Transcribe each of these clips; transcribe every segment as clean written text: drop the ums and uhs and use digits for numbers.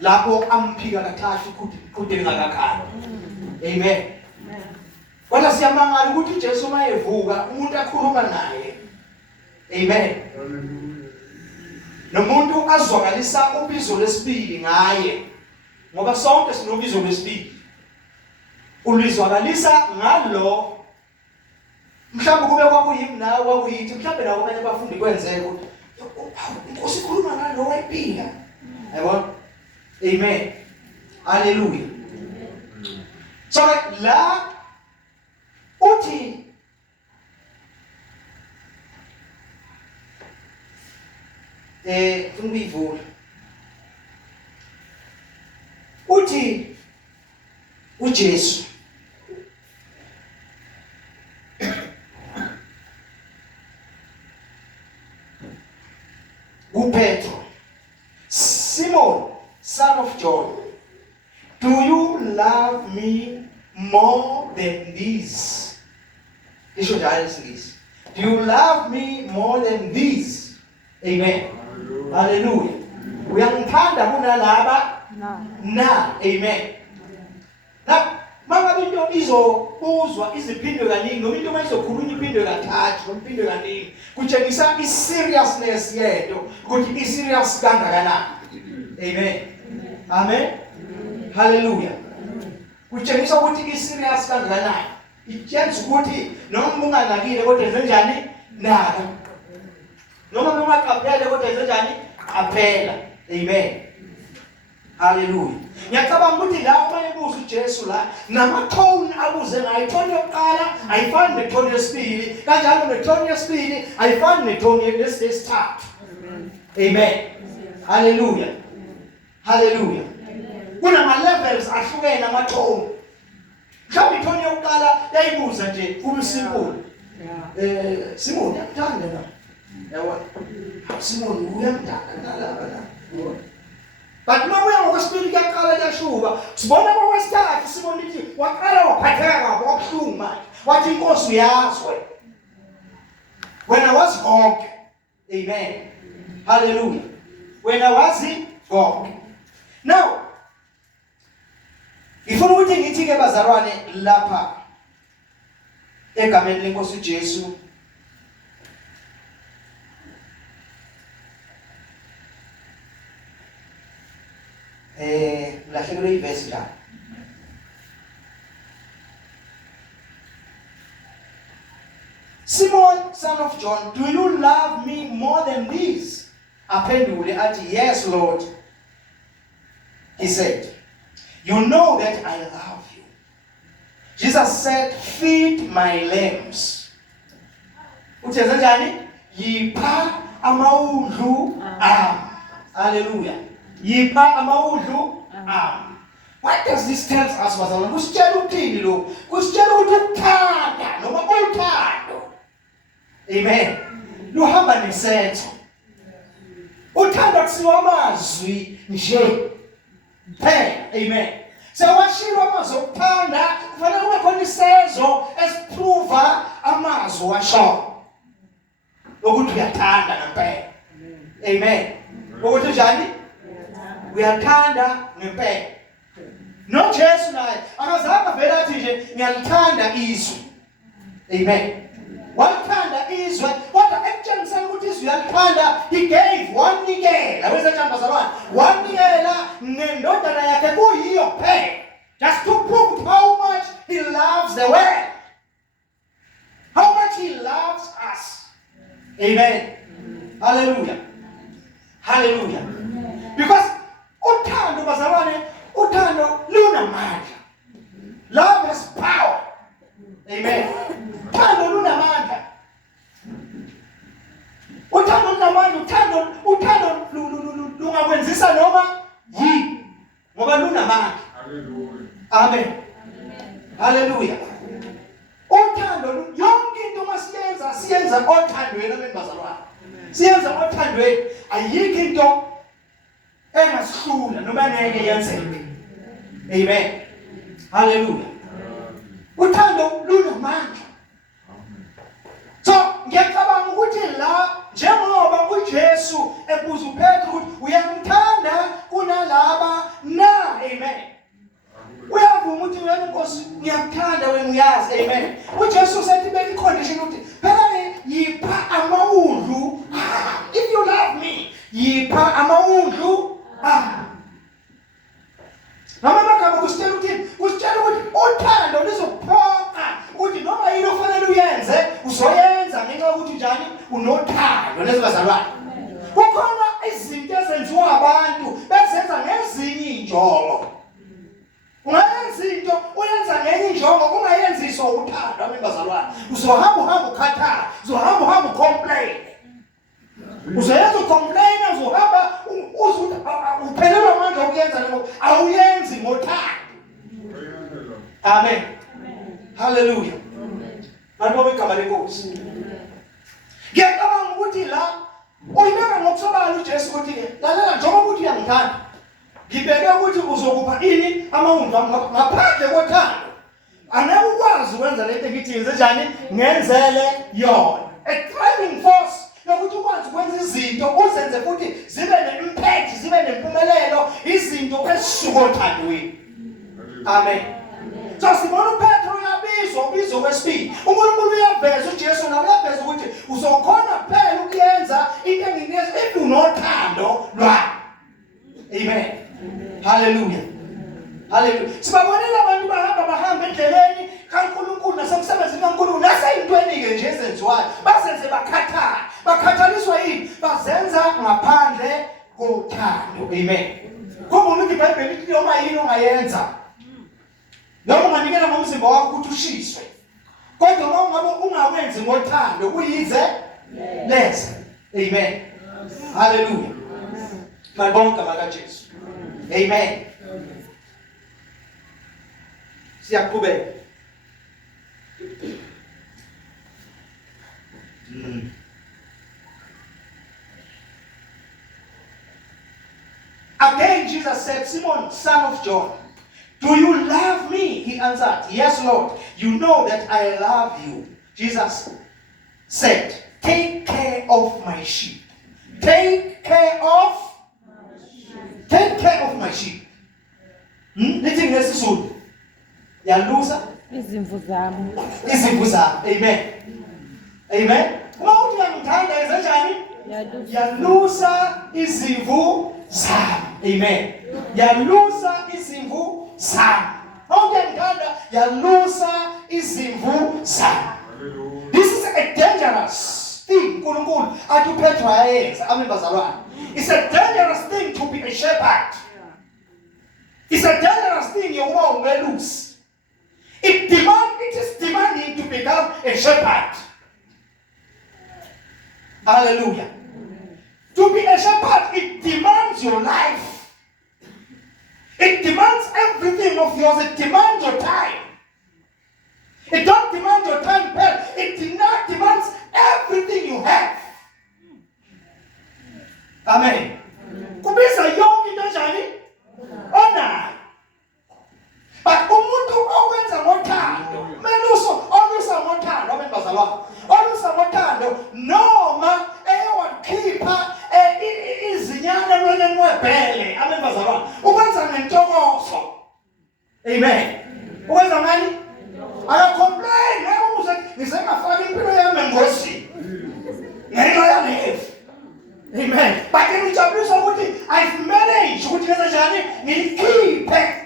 lapho amphika kathathu kude ngakakhali. Amen. Kodwa siyamangala ukuthi uJesu mayevuka umuntu akhuluma naye. Amen. Nomuntu azwakalisa ubizo lesibili ngaye. Ngoba sonke sinobizo lesibili. Ulizwakalisa ngalo mhlawumbe kube kwakuyimi nawe kwakuyithi mhlawumbe nawo abanye abafundi kwenzeke ukuthi Inkosi ikhuluma ngalo wayiphika. Yabona? Amen. Hallelujah. So la uthi ungivula uthi uJesu uPetro, Simon, son of John, do you love me more than these? Isho njalo isingisi. Do you love me more than these? Amen. Hallelujah. Uyangithanda kunalaba? Na. Amen. Na mama into izobuzwa iziphindwe kaningi noma into mayizokhulunywa iphindwe kathathu noma iphindwe kaningi kutshengisa i-seriousness yento ukuthi i-serious kangakanani. Amen. Amen. Hallelujah. Kutshengisa ukuthi i-serious kangakanani. Itshengisa ukuthi noma unganakile kodwa enzenjani naka. Noma ungaqaphele kodwa enzenjani qaphela. Amen. Hallelujah. Ngiyacabanga ukuthi la uma ebuza uJesu la namatone abuze ngayo itone yokuqala ayifani netone yesibili kanjalo netone yesibili ayifani netone yesithathu. Amen. Hallelujah. Hallelujah. Kunama levels ahlukene amatone. Mhlawumbe itone yokuqala yayibuza nje kumsimple. Simon uyakuthanda na? Yabona? Simon uyamthanda nalapha la. But uma uya ngokwesibili kuyaqala kuyashuba sibona ngokwesithathu Simon lithi waqala waphatheka kwabo wabuhlungu manje wathi inkosi uyazwe wena wazi konke. Amen. Hallelujah. Wena wazi konke. Now ngifuna ukuthi ngithi ke bazalwane lapha egameni lenkosi uJesu lahlekelwe iverse la. Simon, son of John, do you love me more than these? Aphendule athi, yes, Lord. He said, you know that I love you. Jesus said, feed my lambs. Uthi njani? Yipha amawundlu ami. Hallelujah. Yipha amawundlu ami. What does this tell us, bazalwane? Kusitshela ukuthini lo? Kusitshela ukuthi ukuthanda noma uthando. Amen. Luhamba nesetho. Uthando kusiwa amazwi nje. Amen. Sewashilo amazwi okuthanda kufanele kube khona isezo esiprova amazwi washo. Ukuthi uyathanda ngempela. Amen. Ukuthi njani? Uyathanda ngempela. No Jesu naye akazange vele athi nje ngiyalithanda izwe. Amen. Walithanda izwe kodwa ekutshengiseni ukuthi izwe uyalithanda he gave wanikela wesejamba bazalwane wanikela nendodana yakhe kuyiyo phela just to prove how much he loves the world, how much he loves us. Amen. Hallelujah. Hallelujah. Because uthando bazalwane uthando lunamandla. Love has power. Amen. Uthando lunamandla. Uthando lunamandla, uthando lungakwenzisa noma yini ngoba lunamandla. Hallelujah. Amen. Hallelujah. Uthando yonke into masiyenza othandweni abembazalwane. Siyenza othandweni ayikho into engasihlula noma ngeke yenzeke. Amen. Hallelujah. Uthando lunamandla. So ngiyacabanga ukuthi la njengoba uJesu ebuza uPetro ukuthi uyamthanda kunalaba Amen. uJesu sethi beki condition uthi phela yipha amawundlu. If you love me, yipha amawundlu. Noma magama kusitshela ukuthi uthando lizophoqa ukuthi noma yini ofanele uyenze uzoyenza ngenxa yokuthi njani unothando nezibazalwane. Kukhona izinto ezenziwa abantu bezenza ngezinye injongo. Ungayenza into uyenza ngenye injongo ungayenziswa uthando abazalwane. Uzohamba ukhathala, uzohamba complain. Uzoyenza complain uzohamba uphelelwa amandla okuyenza lokho awuyenzi ngothando. Amen. Hallelujah. Manje igama lenkosi. Ngiyacabanga ukuthi la uyibeka ngokusobala uJesu ukuthi lalela njengoba ukuthi uyangithanda ngibeke ukuthi uzokupha ini amawundlu ngaphandle kothando. Angeke ukwazi ukwenza lento ngithi yenze njani ngenzele yona. A driving force yokuthi ukwazi ukwenza izinto uzenze futhi zibe neimpact zibe nempumelelo izinto ezisuka othandweni. Amen. So sibona uPetro uyabizwa kwesibili. uNkulunkulu uyaveza uJesu naye uyaveza ukuthi uzokhona kuphela ukuyenza into enginikeza if unothando lwakho. Amen. Hallelujah. Hallelujah. Sibabonela abantu bahamba endleleni kaNkulunkulu nasemsebenzini kaNkulunkulu naseyintweni ke nje ezenziwayo basenze bakhathaliswa yini bazenza ngaphandle kothando. Amen. Ngoba umuntu iBhayibheli lithi noma yini ongayenza noma unganikela ngomzimba wakho ukuthi ushiswe kodwa uma ungabe ungawenzi ngothando kuyize leza. Amen. Hallelujah. Malibonga makaJesu. Amen. Siyaqhubeka. Again Jesus said, Simon, son of John, do you love me? He answered, yes, Lord. You know that I love you. Jesus said, take care of my sheep. Take care of my sheep. Lithi ngesizulu. Yalusa izimvu zami. Amen. Amen. Uma uthi uyangithanda yenza njani? Yalusa izimvu zami. Amen. Yalusa izimvu zami. Uma uyangithanda yalusa izimvu zami. This is a dangerous thing uNkulunkulu athi uPetro ayenza amembazalwane. It's a dangerous thing to be a shepherd. It's a dangerous thing yokuba ungelusi. It is demanding to become a shepherd. Hallelujah. To be a shepherd, it demands your life. It demands everything of yours. It demands your time. It don't demand your time, but it demands everything you have. Amen. Kubiza yonke into njani? Ona. But umuntu owenza ngothando, meluso olusa ngothando abembazalwane. Olusa ngothando noma eyawakhipha izinyana lwenene webhele abembazalwane. Ukwenza ngentokozo. Amen. Ukwenza ngani? Complain, ngisengafaka impilo yami engozini. Ngenxa yaleyo. Amen. But ngijabulisa ukuthi I've managed ukuthi ngenza njani ngilikhiphe.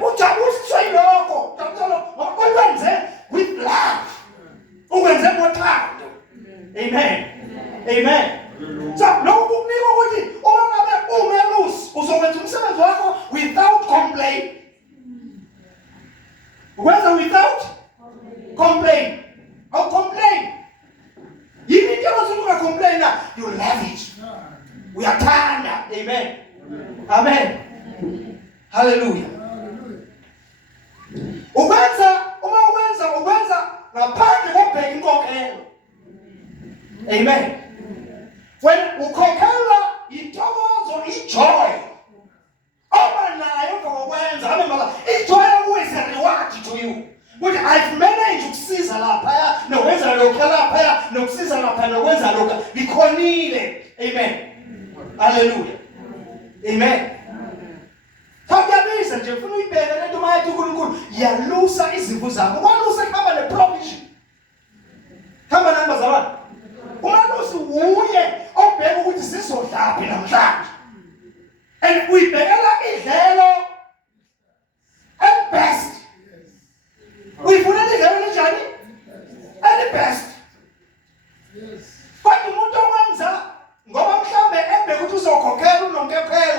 Ujabulisa ilokho. Ukwenze with love. Ukwenze ngothando. Amen. Amen. So lokhu kunika ukuthi uma ngabe ungelusi uzokwenza umsebenzi wakho without complaint. Whether without complain or complain. You need to complain now. You love it. We are tired. Amen. Amen. Hallelujah. Uwenza ngaphandle kokubheka inkokhelo. Amen. When ukhokhela intokozo, ijoy. Obanayo ngokwenza abemba ijoy is a reward to you. But I've managed ukusiza lapha nokwenza lokho lapha nokusiza lapha nokwenza lokho likhonile. Amen. Hallelujah. Amen. Thakuyabisa nje ufuna uyibheke lento mayithi uNkulunkulu Kodwa umuntu okwenza ngoba mhlambe ebheka ukuthi uzokhokhela unomkekhela